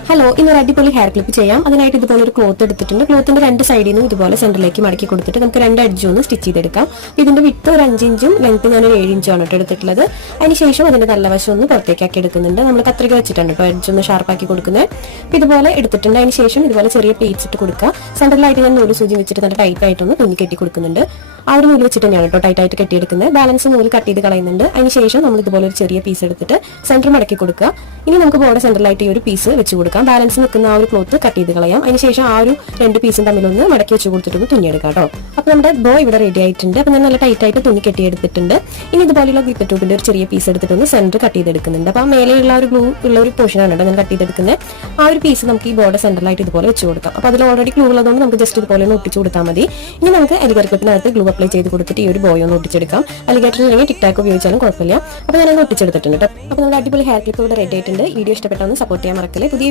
Hello, ഇന്നൊരു അടിപൊളി hair clip ചെയ്യാം. അതിനായിട്ട് ഇതുപോലെ ഒരു ക്ലോത്ത് എടുത്തിട്ടുണ്ട്. ക്ലോത്തിന്റെ രണ്ട് സൈഡിൽ നിന്നും ഇതുപോലെ സെന്ററിലേക്ക് മടക്കി കൊടുത്തിട്ട് നമുക്ക് രണ്ട് അഡ്ജും ഒന്ന് സ്റ്റിച്ച് ചെയ്തെടുക്കാം. ഇതിന്റെ വിട്ട് ഒരു 5 ഇഞ്ചും ലെങ്ത് ഞാൻ ഒരു 7 ഇഞ്ചാണ് എടുത്തിട്ടുള്ളത്. അതിനുശേഷം അതിന്റെ നല്ല വശം ഒന്ന് പുറത്തേക്കാക്കി എടുക്കുന്നുണ്ട്. നമ്മൾ കത്രിക വെച്ചിട്ടുണ്ട് കേട്ടോ അഡ്ജ് ഒന്ന് ഷാർപ്പാക്കി കൊടുക്കുന്നത്. ഇതുപോലെ എടുത്തിട്ടുണ്ട്. അതിനുശേഷം ഇതുപോലെ ചെറിയ പ്ലേറ്റ്സ് ഇട്ട് കൊടുക്കുക. സെന്ററിലായിട്ട് ഞാൻ നൂല് സൂചി വെച്ചിട്ട് നല്ല ടൈറ്റ് ആയിട്ടൊന്ന് തുന്നി കെട്ടി കൊടുക്കുന്നുണ്ട്. ആ ഒരു നൂല് വെച്ചിട്ട് തന്നെയാണ് കേട്ടോ ടൈറ്റ് ആയിട്ട് കെട്ടിയെടുക്കുന്നത്. ബാലൻസ് നൂല് കട്ട് ചെയ്ത് കളയുന്നുണ്ട്. അതിനുശേഷം നമ്മൾ ഇതുപോലെ ഒരു ചെറിയ പീസ് എടുത്തിട്ട് സെന്റർ മടക്കി കൊടുക്കുക. ഇനി നമുക്ക് ബോർഡ് സെന്ററിലായിട്ട് ഈ ഒരു പീസ് വെച്ച് കൊടുക്കാം. ബാലൻസ് നിൽക്കുന്ന ആ ഒരു ക്ലോത്ത് കട്ട് ചെയ്ത് കളയാം. അതിനുശേഷം ആ ഒരു രണ്ട് പീസും തമ്മിലൊന്ന് മടക്കി വെച്ച് കൊടുത്തിട്ടൊന്ന് തുന്നിയെടുക്കാം കേട്ടോ. അപ്പോൾ നമ്മുടെ ബോ ഇവിടെ റെഡി ആയിട്ടുണ്ട്. അപ്പോൾ ഞാൻ നല്ല ടൈറ്റ് ആയിട്ട് തുന്നി കെട്ടിയെടുത്തിട്ടുണ്ട്. ഇനി ഇതുപോലെയുള്ള ഗ്ലിറ്റർ ട്യൂബിന്റെ ഒരു ചെറിയ പീസ് എടുത്തിട്ടൊന്ന് സെന്റർ കട്ട് ചെയ്തെടുക്കുന്നുണ്ട്. അപ്പോൾ ആ മേലെയുള്ള ഒരു ഗ്ലൂ ഉള്ള ഒരു പോർഷനാണ് കേട്ടോ ഞാൻ കട്ട് ചെയ്തെടുക്കുന്നത്. ആ ഒരു പീസ് നമുക്ക് ഈ ബോർഡ് സെന്ററിലായിട്ട് ഇതുപോലെ വെച്ച് കൊടുക്കാം. അപ്പോൾ അതിൽ ഓൾറെഡി ഗ്ലൂ ഉള്ളതുകൊണ്ട് നമുക്ക് ജസ്റ്റ് ഇതുപോലെ ഒന്ന് ഒട്ടിച്ച് കൊടുത്താൽ മതി. ഇനി നമുക്ക് അലിഗേറ്റർ ക്ലിപ്പിനകത്ത് ഗ്ലൂ അപ്ലൈ ചെയ്ത് കൊടുത്തിട്ട് ഈ ഒരു ബോയ് ഒന്ന് ഒട്ടിച്ചെടുക്കാം. അലിഗേറ്റർ അല്ലെങ്കിൽ ടിക് ടാക്ക് ഉപയോഗിച്ചാലും കുഴപ്പമില്ല. അപ്പോൾ ഞാനത് ഒട്ടിച്ചെടുത്തിട്ടുണ്ട് കേട്ടോ. അപ്പോൾ നമ്മുടെ അടിപൊളി ഹെയർ ക്ലിപ്പ് ഇവിടെ റെഡി ആയിട്ടുണ്ട്. വീഡിയോ ഇഷ്ടപ്പെട്ടാൽ സപ്പോർട്ട് ചെയ്യാൻ മറക്കല്ലേ. പുതിയ